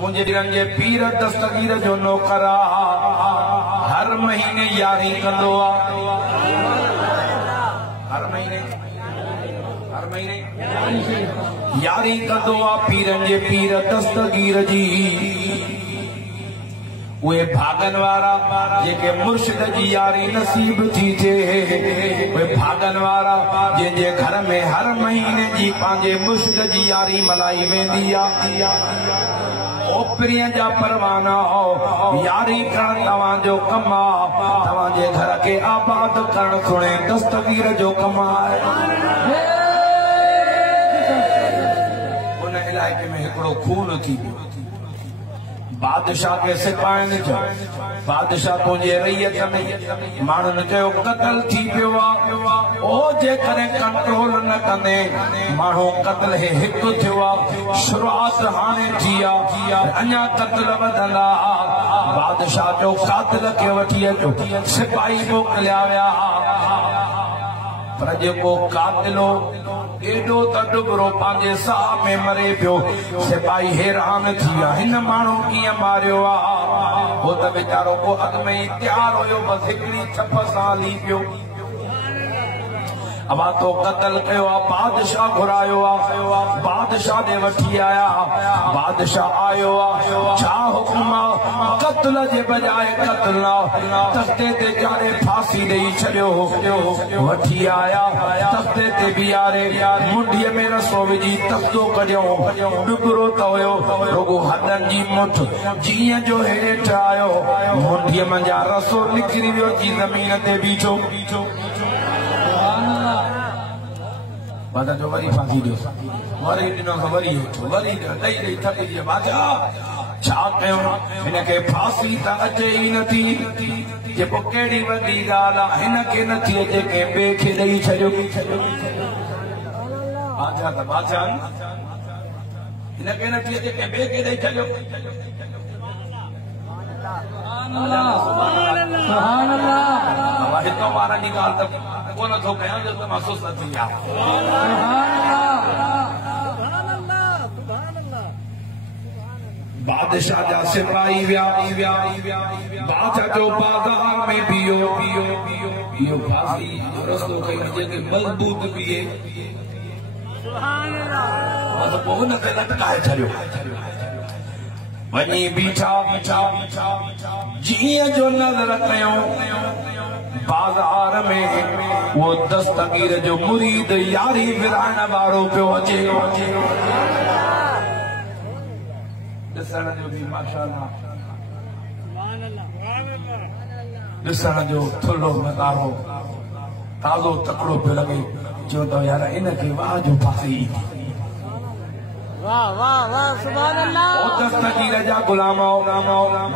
मुझे रंगे पीर दस्तगीर जो नौकरा हर महीने यारी कंदो हर महीने यारी कंदो पीरन जे पीर दस्तगीर जी वे भागन वारा जेके मुर्शिद जी यारी नसीब थी थे वे भागन वारा जे घर में हर महीने जी पांजे मुर्शिद जी यारी मलाई वेंदी आ ओपरिया जा परवाना यारी करण तवां जो कम तवां जे घर के आबाद करण सुने दस्तगीर जो कम उन इलाके में हिकड़ो खून थी बादशाह के सिपाहिन जो बादशाह तुझे रैयत में मानन कयो कत्ल थी पियो ओ जे करे कंट्रोल न कंदे मानो कत्ल है हिक थियो शुरुआत हाने थिया अन्या कत्ल वधंदा बादशाह जो कातिल के वठी अचो सिपाही मोकिलिया विया पर जेको कातिलो एडो तडबरो पांजे साह में मरे पियो सिपाही हैरान थिया हिन माण्हू कीअं मारियो हो त बेचारो को अॻ में ई तैयार हुयो बस हिकड़ी छप सां हली पियो अब तो कत्ल कयो बादशाह घुरायो बादशाह ने वठी आया बादशाह आयो छा हुक्म कत्ल जे बजाय कत्ल तख्ते ते चारे फांसी देई छड़ियो वठी आया तख्ते ते बियारे मुंडीअ में रसो विझी तख्तो कढियो डुबरो त हुयो रुगो हथनि जी मुठ जीअं जो हेठि आयो मुंडीअ मंझां रसो निकिरी वियो जी ज़मीन ते बीठो बादशाह जो वरी फांसी दियो वरी दिनो वरी ॾई थकिजी बादशाह छा कयो हिन के फांसी त अचे ई नथी जेको कहिड़ी वॾी ॻाल्हि आहे हिन खे नथी अचे कंहिं ॿिए खे ॾेई छॾियो बादशाह त बादशाह हिन खे नथी अचे कंहिं ॿिए खे ॾेई छॾियो हितो वारनि जी ॻाल्हि त कोन थो कयां जो त महसूस न थी आहे बादशाह जा सिपाही विया बादशाह जो बाज़ार में बीहो इहो फांसी रस्तो कयो जेके मज़बूत बीहे बस पोइ हुन खे लटकाए छॾियो वञी बीठा जीअं जो नज़र कयूं बाज़ार में वो दस्तगीर जो मुरीद यारी विराइण वारो पियो अचे ॾिसण जो बि माशाअल्लाह ॾिसण जो थुल्हो नज़ारो ताज़ो तकड़ो पियो लॻे चयो त यार इन खे वाह जो फांसी दस्तगीर जा गुलाम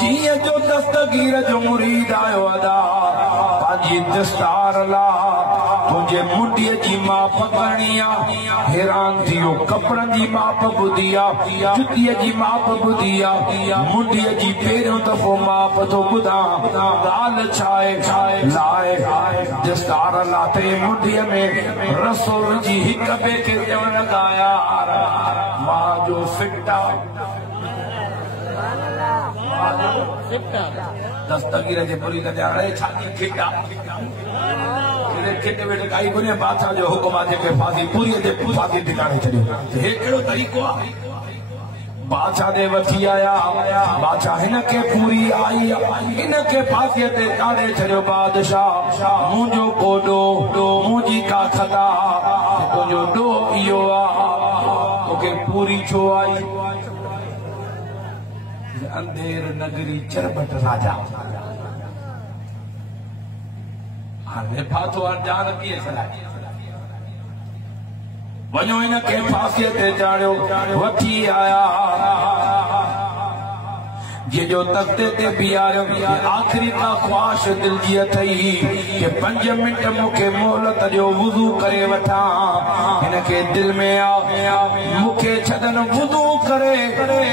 जीअं जो दस्तगीर जो मुरीद आयो अदा पंहिंजी दस्तार ला तुंहिंजे मुंडीअ जी माप करणी आहे हैरान थियो कपड़नि जी माप ॿुधी आहे जुतीअ जी माप ॿुधी आहे मुंडीअ जी पहिरियों दफ़ो माप थो ॿुधां ॻाल्हि छा आहे लाए दस्तार लाथे मुंडीअ में रसो विझी हिक ॿिए खे चवण लॻाया मां जो फिटा दस्तगीर जे मुरीद ते हाणे छाती खिटा खिटे वेठे काई कोन्हे बादशाह जो हुकुम आहे जेके फांसी पूरी ते फांसी टिकाणे छॾियो हे कहिड़ो तरीक़ो आहे बादशाह ने वठी आया बादशाह हिन खे पूरी आई हिन खे फांसीअ ते चाढ़े छॾियो बादशाह मुंहिंजो को ॾोह मुंहिंजी का खदा तुंहिंजो ॾोह इहो आहे तोखे पूरी छो आई अंधेर नगरी चरबट राजा हाणे फाथो जान कीअं छॾाए वञो हिन खे फांसीअ ते चाढ़ियो वठी आया जो तख्ते ते बियारियो आखिरी का ख्वाहिश दिल जी अथई कि 5 मिनट मुखे मोहलत ॾियो वुज़ू करे वठां हिन खे दिल में आ मुखे छॾन वुज़ू करे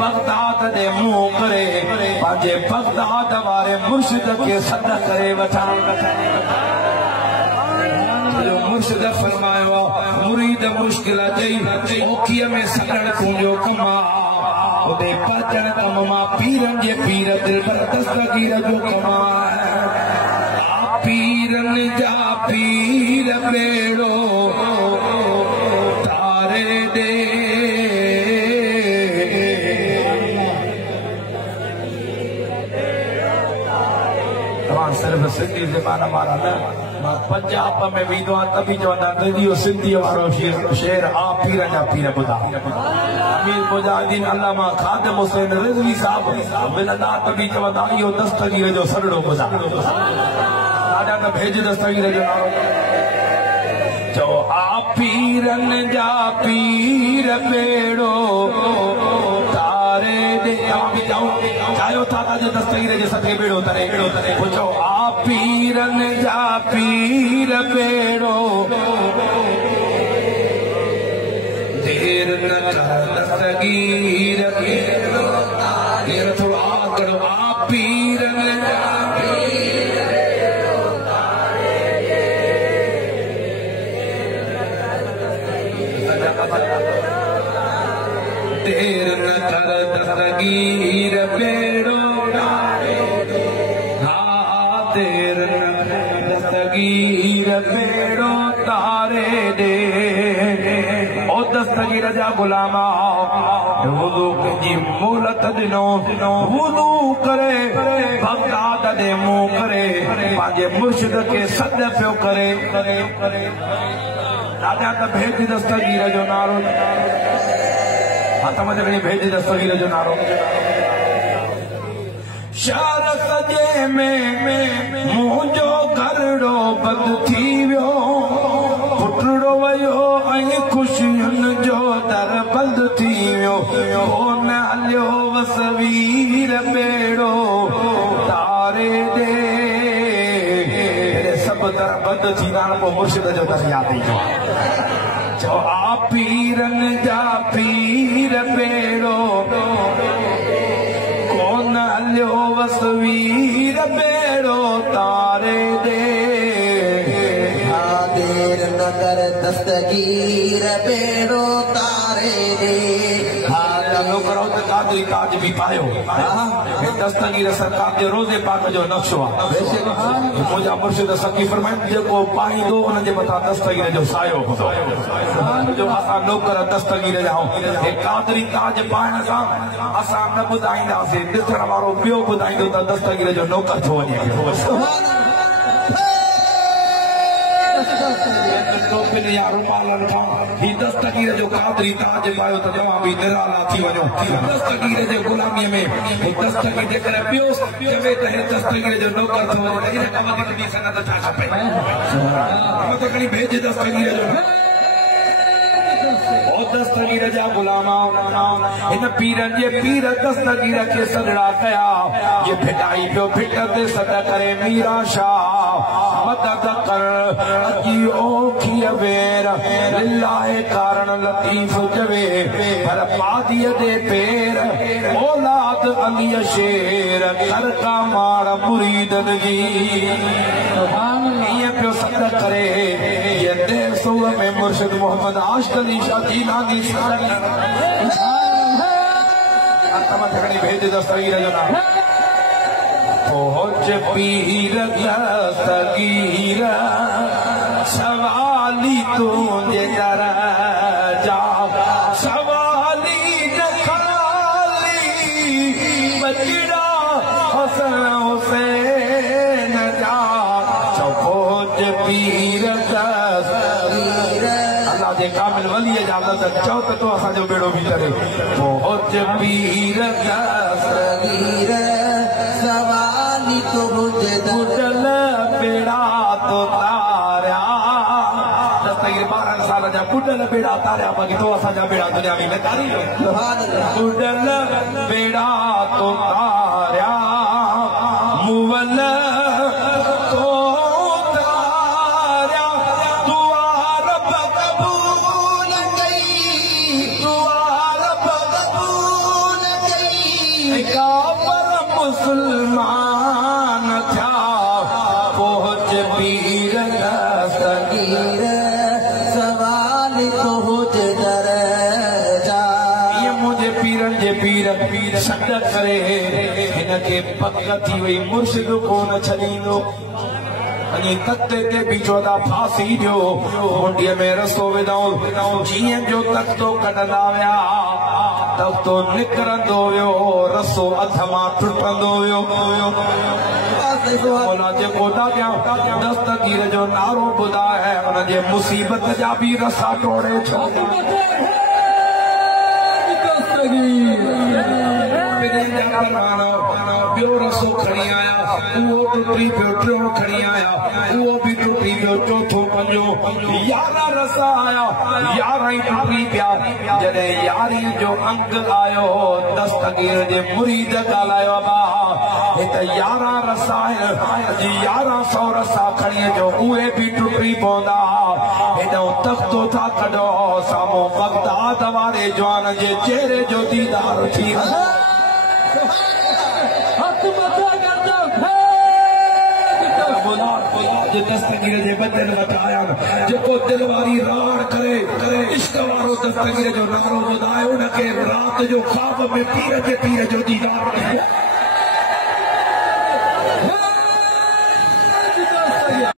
बगदाद दे मुंह करे पंहिंजे बगदाद वारे मुर्शिद खे सॾ करे वठां मुर्शिद फरमायो मुरीद मुश्किल अचई ओखीअ में सॾण तुंहिंजो कम आहे उते पचण कम मां पीरन जे पीर दिल पर दस्तगीर जो कमाल पीरन जा पीर बेड़ो तारे दे सिर्फ सिंधी ज़बान वारा न पंजाब में वेंदो आहियां तभी चवंदा रेडियो सिंधी वारो शेर आ पीर जा पीर ॿुधा अमीर मुजाहिदीन अल्लामा खादिम हुसैन रिज़वी साहब मिलंदा तभी चवंदा इहो दस्तगीर जो सरड़ो ॿुधा ॾाढा न भेज दस्तगीर जो नालो चओ आ पीरन जा पीर बेड़ो तारे दे भी जाऊं चायो था जो दस्तगीर जे सके बेड़ो तरे चओ आ पीरन जा पीर बेड़ो देर न दस्तगीर बेड़ो देर थोड़ा आ करो आ पीरन जा देर न कर दस्तगीर बेड़ो हाँ देर न दस्तगीर बेड़ो तारे दे ओ दस्तगीर जा गुलामा वुज़ू जी मोहलत दिनो वुज़ू करे बगदाद दे मुंह करे पंहिंजे मुर्शिद के सद पियो करे राजा त भेज दस्तगीर जो नारो हथ मथे भेज दस्तगीर जो नारो शार सजे में मुंहिंजो घरड़ो बंद थी वियो पुटड़ो वियो ऐं ख़ुशियुनि जो दर बंद थी वियो कोन हलियो वसवीर बेड़ो तारे दे सभु दर बंद थींदा पोइ मुर्शिद जो दर यादि ईंदो चओ आ पीरन जा पीर बेड़ो कोन हलियो वसवीर बेड़ो तारे दे देर न कर दस्तगीर बेड़ो तारे दे करो तो कादरी ताज भी पायो दस्तगीर सरकार जे रोज़े पाक जो नक्शो आहे मुंहिंजा मुर्शिद सकी फरमाइनि जेको पाईंदो उन जे मथां दस्तगीर जो सायो हूंदो जो असां नौकर दस्तगीर जा हे कादरी ताज पाइण सां असां न ॿुधाईंदासीं ॾिसण वारो ॿियो ॿुधाईंदो त दस्तगीर जो नौकर थो वञे या रुमालन खां ही दस्तगीर जो कादरी ताज पायो त तव्हां बि निराला थी वञो दस्तगीर जे गुलामीअ में दस्तगीर जे करे ॿियो चवे त हे दस्तगीर जो नौकर थो वञे इन खां वधीक ॿी सनत छा खपे मत खणी भेज दस्तगीर जो ओ दस्तगीर जा गुलामा इन पीरन जे पीर दस्तगीर के सदड़ा कया ये फिटाई पियो फिट ते सद करे मीरा शाह मदद कर अजी ओखी वेर लिल्लाह कारण लतीफ जवे पर पादी दे पैर औलाद अली शेर कर का मार मुरीदन जी ये पियो सद करे ये देसो में मुर्शिद मोहम्मद आशिक अली शाह जीलानी भेज दस्तगीर जो नाम पहुंच पीर दस्तगीर सवाली तुझे जरा जा सवाली खाली बचड़ा हसन हुसैन जा पहुंच पीर दस्तगीर अल्लाह जे कामिल वली जा चओ त तो असांजो बेड़ो बि करे पहुंच पीर दस्तगीर सवाली तुझे बुडल बेड़ा तो तारिया दस्तगीर 12 साल जा बुडल बेड़ा तारिया बाक़ी तो असांजा बेड़ा दुनिया में तारी बुडल बेड़ा तो तारिया मुवल तो तारिया दुआ रब कबूल कई दुआ रब कबूल कई काफर मुसलमान था पहुंच पीर दस्तगीर सवाल पहुंच दर जा ये मुझे पीर पीरन जे पीर सॾ करे हिन खे पक थी वई मुर्शिद कोन छॾींदो अनी तख्ते ते बीठो था फांसी ॾियो मुंडीअ में रसो विधऊं जीअं जो तख्तो कढंदा विया तख्तो निकिरंदो वियो रसो हथ मां टुटंदो वियो जेको दस्तगीर जो नारो ॿुधाए हुन जे मुसीबत जा बि रसा टोड़े छो ॿियो रसो खणी आया उहो टुटी पियो टियों खणी आया उहो बि टुटी पियो चौथो पंजो 11 रसा आया 11 ई टुटी पिया जॾहिं 11 जो अंग आयो दस्तगीर जे मुरीद ॻाल्हायो हिते 11 रसा आहिनि 1100 रसा खणी अचो उहे बि टुटी पवंदा हेॾो तख़्तो था कढो साम्हूं बगदाद वारे जवान जे चेहरे जो दीदार थी दस्तगीर जे बदन लटाया जेको दिल वारी राड़ करे इश्क वारो दस्तगीर जो नारो ॿुधायो उनखे रात जो ख्वाब में पीर जे पीर जो दीदार